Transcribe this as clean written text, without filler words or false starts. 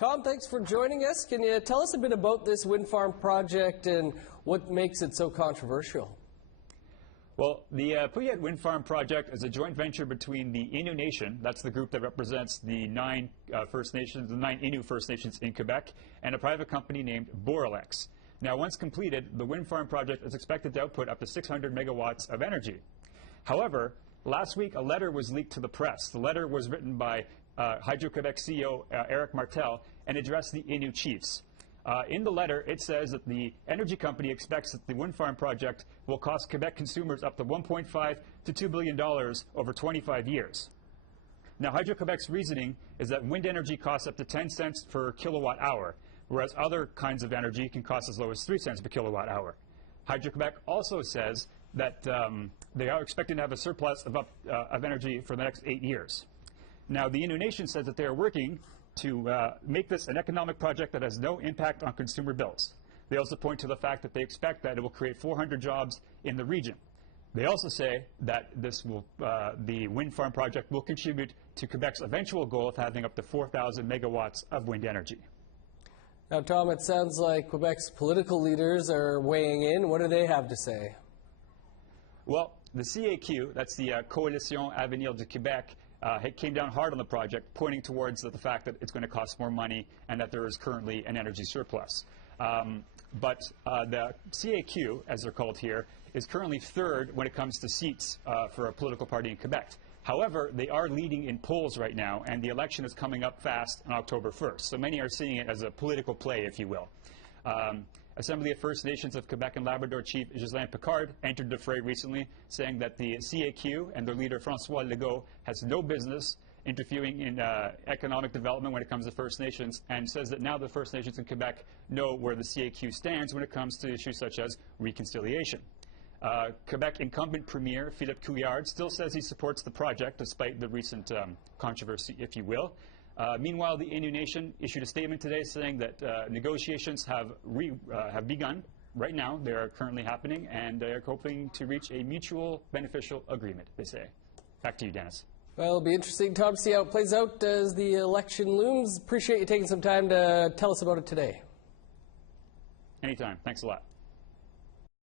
Tom, thanks for joining us. Can you tell us a bit about this wind farm project and what makes it so controversial? Well, the Puyet Wind Farm project is a joint venture between the Innu Nation, that's the group that represents the 9 First Nations, the 9 Innu First Nations in Quebec, and a private company named Boralex. Now, once completed, the wind farm project is expected to output up to 600 megawatts of energy. However, last week a letter was leaked to the press. The letter was written by Hydro-Quebec CEO Eric Martel and addressed the Innu chiefs. In the letter, it says that the energy company expects that the wind farm project will cost Quebec consumers up to $1.5 to $2 billion over 25 years. Now, Hydro-Quebec's reasoning is that wind energy costs up to 10 cents per kilowatt hour, whereas other kinds of energy can cost as low as 3 cents per kilowatt hour. Hydro-Quebec also says that they are expecting to have a surplus of energy for the next 8 years. Now, the Innu Nation says that they are working to make this an economic project that has no impact on consumer bills. They also point to the fact that they expect that it will create 400 jobs in the region. They also say that the wind farm project will contribute to Quebec's eventual goal of having up to 4,000 megawatts of wind energy. Now, Tom, it sounds like Quebec's political leaders are weighing in. What do they have to say? Well, the CAQ, that's the Coalition Avenir du Québec, came down hard on the project, pointing towards the fact that it's going to cost more money and that there is currently an energy surplus. But the CAQ, as they're called here, is currently third when it comes to seats for a political party in Quebec. However, they are leading in polls right now, and the election is coming up fast on October 1st. So many are seeing it as a political play, if you will. Assembly of First Nations of Quebec and Labrador Chief Ghislain Picard entered the fray recently, saying that the CAQ and their leader François Legault has no business interfering in economic development when it comes to First Nations, and says that now the First Nations in Quebec know where the CAQ stands when it comes to issues such as reconciliation. Quebec incumbent Premier Philippe Couillard still says he supports the project despite the recent controversy, if you will. Meanwhile, the Innu Nation issued a statement today saying that negotiations have begun right now. They are currently happening, and they are hoping to reach a mutual beneficial agreement, they say. Back to you, Dennis. Well, it'll be interesting, Tom, to see how it plays out as the election looms. Appreciate you taking some time to tell us about it today. Anytime. Thanks a lot.